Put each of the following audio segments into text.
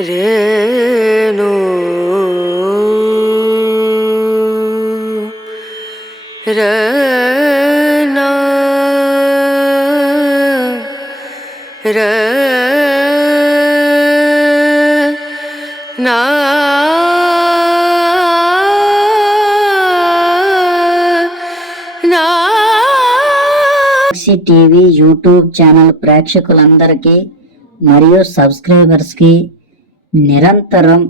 Renu రనా రనా TV YouTube channel ప్రేక్షకులందరికీ మరియు సబ్స్క్రైబర్స్కి నిరంతరం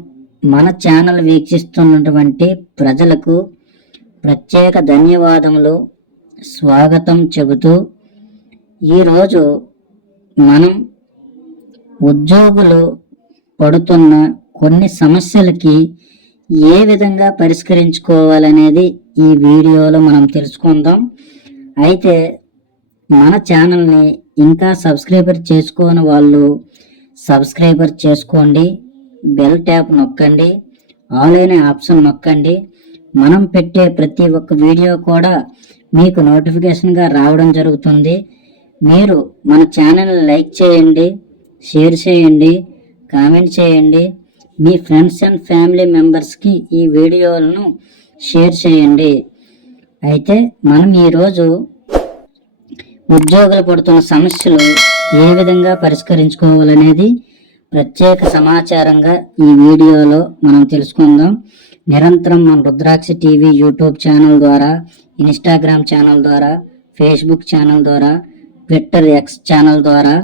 మన ఛానల్ వీక్షిస్తున్నటువంటి ప్రజలకు ప్రత్యేక ధన్యవాదములు, స్వాగతం చెబుతూ ఈరోజు మనం ఉద్యోగులు పడుతున్న కొన్ని సమస్యలకి ఏ విధంగా పరిష్కరించుకోవాలనేది ఈ వీడియోలో మనం తెలుసుకుందాం. అయితే మన ఛానల్ని ఇంకా సబ్స్క్రైబర్ చేసుకోని వాళ్ళు సబ్స్క్రైబర్ చేసుకోండి, బెల్ ట్యాప్ నొక్కండి, ఆల్ అనే ఆప్షన్ నొక్కండి. మనం పెట్టే ప్రతి ఒక్క వీడియో కూడా మీకు నోటిఫికేషన్గా రావడం జరుగుతుంది. మీరు మన ఛానల్ని లైక్ చేయండి, షేర్ చేయండి, కామెంట్ చేయండి. మీ ఫ్రెండ్స్ అండ్ ఫ్యామిలీ మెంబర్స్కి ఈ వీడియోలను షేర్ చేయండి. అయితే మనం ఈరోజు ఉద్యోగులు పడుతున్న సమస్యలు ఏ విధంగా పరిష్కరించుకోవాలనేది ప్రత్యేక సమాచారంగా ఈ వీడియోలో మనం తెలుసుకుందాం. నిరంతరం మన రుద్రాక్ష టీవీ యూట్యూబ్ ఛానల్ ద్వారా, ఇన్స్టాగ్రామ్ ఛానల్ ద్వారా, ఫేస్బుక్ ఛానల్ ద్వారా, ట్విట్టర్ ఎక్స్ ఛానల్ ద్వారా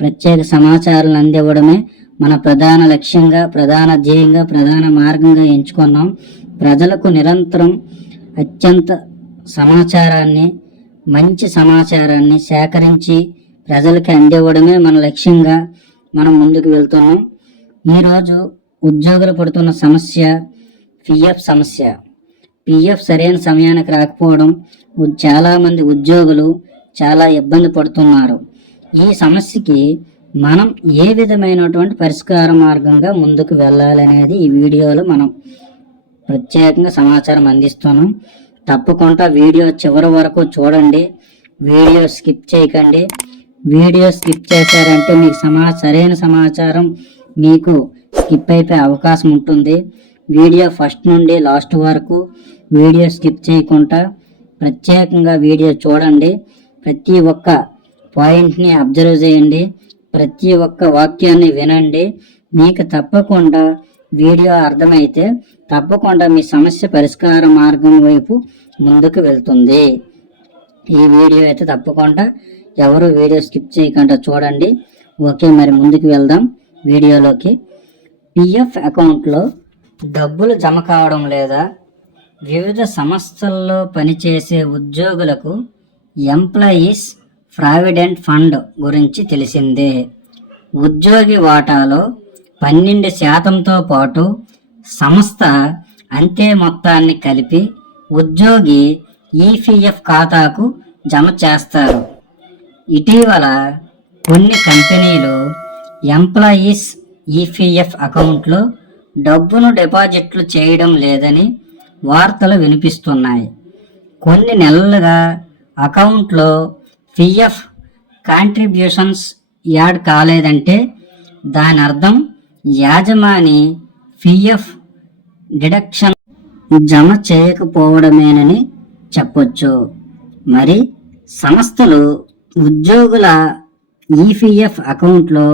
ప్రత్యేక సమాచారాలు అందివ్వడమే మన ప్రధాన లక్ష్యంగా, ప్రధాన ధ్యేయంగా, ప్రధాన మార్గంగా ఎంచుకున్నాం. ప్రజలకు నిరంతరం అత్యంత సమాచారాన్ని, మంచి సమాచారాన్ని సేకరించి ప్రజలకి అందివ్వడమే మన లక్ష్యంగా మనం ముందుకు వెళ్తున్నాం. ఈరోజు ఉద్యోగులు పడుతున్న సమస్య పిఎఫ్ సమస్య. పిఎఫ్ సరైన సమయానికి రాకపోవడం చాలామంది ఉద్యోగులు చాలా ఇబ్బంది పడుతున్నారు. ఈ సమస్యకి మనం ఏ విధమైనటువంటి పరిష్కార మార్గంగా ముందుకు వెళ్ళాలనేది ఈ వీడియోలో మనం ప్రత్యేకంగా సమాచారం అందిస్తున్నాం. తప్పకుండా వీడియో చివరి వరకు చూడండి, వీడియో స్కిప్ చేయకండి. వీడియో స్కిప్ చేశారంటే మీకు సరైన సమాచారం మీకు స్కిప్ అయిపోయే అవకాశం ఉంటుంది. వీడియో ఫస్ట్ నుండి లాస్ట్ వరకు వీడియో స్కిప్ చేయకుండా ప్రత్యేకంగా వీడియో చూడండి. ప్రతి ఒక్క పాయింట్ని అబ్జర్వ్ చేయండి, ప్రతి ఒక్క వాక్యాన్ని వినండి. మీకు తప్పకుండా వీడియో అర్థమైతే తప్పకుండా మీ సమస్య పరిష్కార మార్గం వైపు ముందుకు వెళ్తుంది. ఈ వీడియో అయితే తప్పకుండా ఎవరు వీడియో స్కిప్ చేయకుండా చూడండి. ఓకే, మరి ముందుకు వెళ్దాం వీడియోలోకి. పిఎఫ్ అకౌంట్లో డబ్బులు జమ కావడం లేదా వివిధ సంస్థల్లో పనిచేసే ఉద్యోగులకు ఎంప్లాయీస్ ప్రావిడెంట్ ఫండ్ గురించి తెలిసిందే. ఉద్యోగి వాటాలో 12% పాటు సంస్థ అంతే మొత్తాన్ని కలిపి ఉద్యోగి ఈపీఎఫ్ ఖాతాకు జమ చేస్తారు. ఇటీవల కొన్ని కంపెనీలు ఎంప్లాయీస్ ఈపీఎఫ్ అకౌంట్లో డబ్బును డిపాజిట్లు చేయడం లేదని వార్తలు వినిపిస్తున్నాయి. కొన్ని నెలలుగా అకౌంట్లో పిఎఫ్ కాంట్రిబ్యూషన్స్ యాడ్ కాలేదంటే దాని అర్థం యాజమాని పిఎఫ్ డిడక్షన్ జమ చేయకపోవడమేనని చెప్పొచ్చు. మరి సంస్థలు ఉద్యోగుల ఈపీఎఫ్ అకౌంట్లో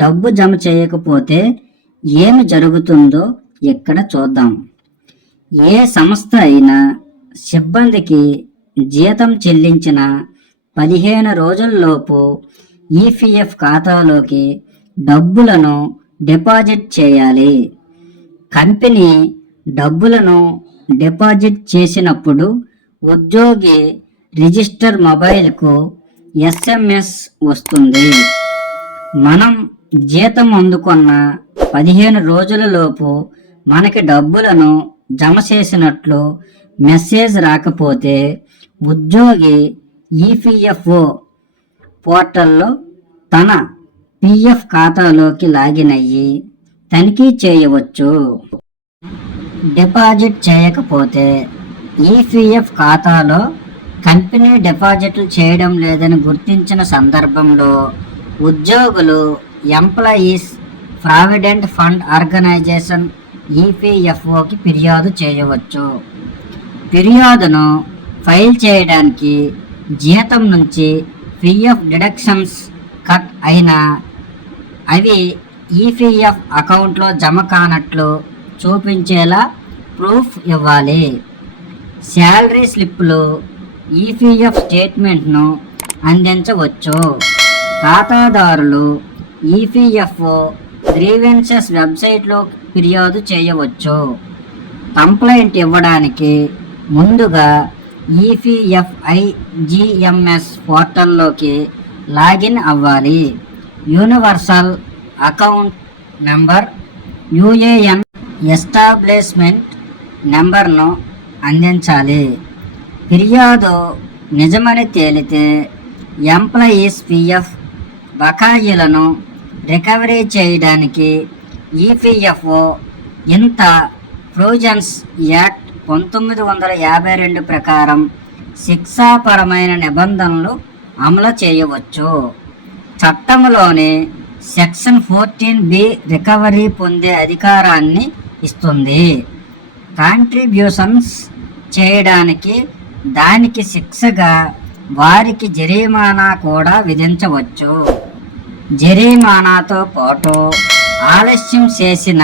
డబ్బు జమ చేయకపోతే ఏమి జరుగుతుందో ఇక్కడ చూద్దాం. ఏ సంస్థ అయినా సిబ్బందికి జీతం చెల్లించిన 15 రోజుల్లోపు ఈపీఎఫ్ ఖాతాలోకి డబ్బులను డిపాజిట్ చేయాలి. కంపెనీ డబ్బులను డిపాజిట్ చేసినప్పుడు ఉద్యోగి రిజిస్టర్ మొబైల్కు ఎస్ఎంఎస్ వస్తుంది. మనం జీతం అందుకున్న 15 రోజులలోపు మనకి డబ్బులను జమ చేసినట్లు మెసేజ్ రాకపోతే ఉద్యోగి ఈపీఎఫ్ఓ పోర్టల్లో తన పిఎఫ్ ఖాతాలోకి లాగిన్ అయ్యి తనిఖీ చేయవచ్చు. డిపాజిట్ చేయకపోతే ఈపీఎఫ్ ఖాతాలో కంపెనీ డిపాజిట్లు చేయడం లేదని గుర్తించిన సందర్భంలో ఉద్యోగులు ఎంప్లాయీస్ ప్రావిడెంట్ ఫండ్ ఆర్గనైజేషన్ ఈపీఎఫ్ఓకి ఫిర్యాదు చేయవచ్చు. ఫిర్యాదును ఫైల్ చేయడానికి జీతం నుంచి పిఎఫ్ డిడక్షన్స్ కట్ అయినా అవి ఈపీఎఫ్ అకౌంట్లో జమ కానట్లు చూపించేలా ప్రూఫ్ ఇవ్వాలి. శాలరీ స్లిప్లు, ఈపీఎఫ్ స్టేట్మెంట్ను అందించవచ్చు. ఖాతాదారులు ఈపీఎఫ్ఓ గ్రీవెన్సెస్ వెబ్సైట్లో ఫిర్యాదు చేయవచ్చు. కంప్లైంట్ ఇవ్వడానికి ముందుగా ఈపీఎఫ్ఐజిఎంఎస్ పోర్టల్లోకి లాగిన్ అవ్వాలి. Universal account number, UAN establishment నెంబర్ను అందించాలి. ఫిర్యాదు నిజమని తేలితే ఎంప్లాయీస్ పిఎఫ్ బకాయిలను రికవరీ చేయడానికి ఈపీఎఫ్ఓ ఇంత ప్రొవిజన్స్ యాక్ట్ 1952 ప్రకారం శిక్షాపరమైన నిబంధనలు అమలు చేయవచ్చు. చట్టంలోని సెక్షన్ 14B రికవరీ పొందే అధికారాన్ని ఇస్తుంది. కాంట్రిబ్యూషన్స్ చేయడానికి దానికి శిక్షగా వారికి జరిమానా కూడా విధించవచ్చు. జరిమానాతో పాటు ఆలస్యం చేసిన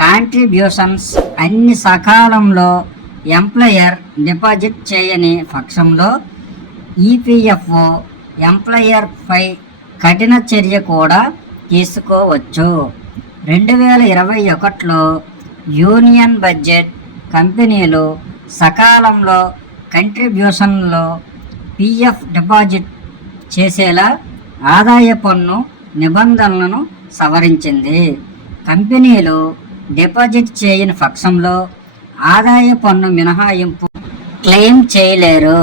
కాంట్రిబ్యూషన్స్ అన్ని సకాలంలో ఎంప్లాయర్ డిపాజిట్ చేయని పక్షంలో ఈపీఎఫ్ఓ ఎంప్లాయర్పై కఠిన చర్య కూడా తీసుకోవచ్చు. 2021లో యూనియన్ బడ్జెట్ కంపెనీలు సకాలంలో కంట్రిబ్యూషన్లో పిఎఫ్ డిపాజిట్ చేసేలా ఆదాయ పన్ను నిబంధనలను సవరించింది. కంపెనీలు డిపాజిట్ చేయని పక్షంలో ఆదాయ పన్ను మినహాయింపు క్లెయిమ్ చేయలేరు.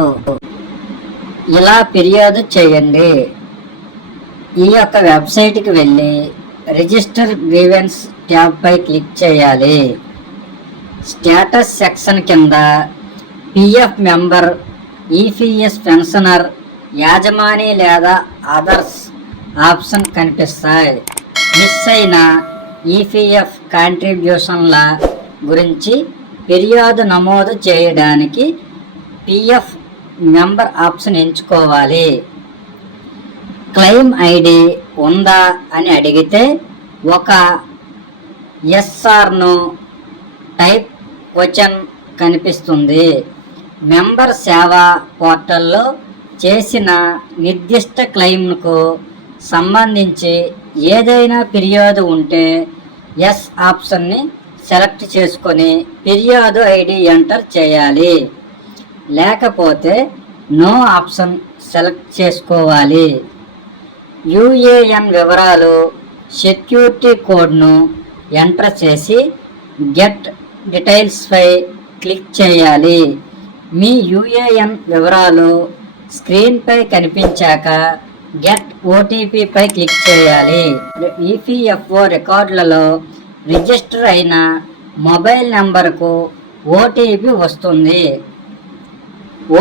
ఇలా ఫిర్యాదు చేయండి. ఈ యొక్క వెబ్సైట్కి వెళ్ళి రిజిస్టర్ గ్రీవెన్స్ ట్యాబ్పై క్లిక్ చేయాలి. స్టేటస్ సెక్షన్ కింద పిఎఫ్ మెంబర్, ఈపీఎస్ పెన్షనర్, యాజమాని లేదా అదర్స్ ఆప్షన్ కనిపిస్తాయి. మిస్ అయిన ఈపీఎఫ్ కాంట్రిబ్యూషన్ల గురించి ఫిర్యాదు నమోదు చేయడానికి పిఎఫ్ మెంబర్ ఆప్షన్ ఎంచుకోవాలి. క్లెయిమ్ ఐడి ఉందా అని అడిగితే ఒక ఎస్ఆర్ను టైప్ క్వశ్చన్ కనిపిస్తుంది. మెంబర్ సేవా పోర్టల్లో చేసిన నిర్దిష్ట క్లెయిమ్కు సంబంధించి ఏదైనా ఫిర్యాదు ఉంటే ఎస్ ఆప్షన్ని సెలెక్ట్ చేసుకొని ఫిర్యాదు ఐడి ఎంటర్ చేయాలి. లేకపోతే నో ఆప్షన్ సెలెక్ట్ చేసుకోవాలి. యూఏఎన్ వివరాలు, సెక్యూరిటీ కోడ్ను ఎంటర్ చేసి గెట్ డీటెయిల్స్పై క్లిక్ చేయాలి. మీ యూఏఎన్ వివరాలు స్క్రీన్పై కనిపించాక గెట్ ఓటీపీపై క్లిక్ చేయాలి. ఈపీఎఫ్ఓ రికార్డులలో రిజిస్టర్ అయిన మొబైల్ నెంబర్కు ఓటీపీ వస్తుంది.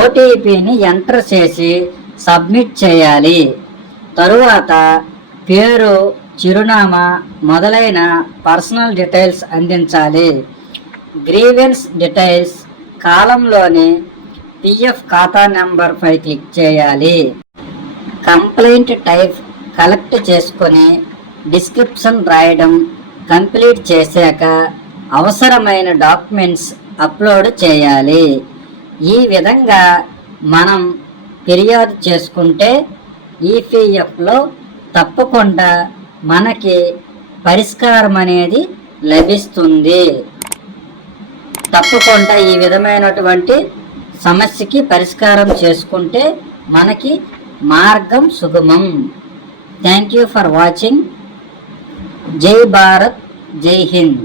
ఓటీపీని ఎంటర్ చేసి సబ్మిట్ చేయాలి. తరువాత పేరు, చిరునామా మొదలైన పర్సనల్ డీటెయిల్స్ అందించాలి. గ్రీవెన్స్ డీటెయిల్స్ కాలంలోని పిఎఫ్ ఖాతా నెంబర్పై క్లిక్ చేయాలి. కంప్లైంట్ టైప్ కలెక్ట్ చేసుకొని డిస్క్రిప్షన్ రాయడం కంప్లీట్ చేశాక అవసరమైన డాక్యుమెంట్స్ అప్లోడ్ చేయాలి. ఈ విధంగా మనం ఫిర్యాదు చేసుకుంటే ఈపీఎఫ్లో తప్పకుండా మనకి పరిష్కారం అనేది లభిస్తుంది. తప్పకుండా ఈ విధమైనటువంటి సమస్యకి పరిష్కారం చేసుకుంటే మనకి మార్గం సుగమం. Thank you for watching. జై భారత్, జై హింద్.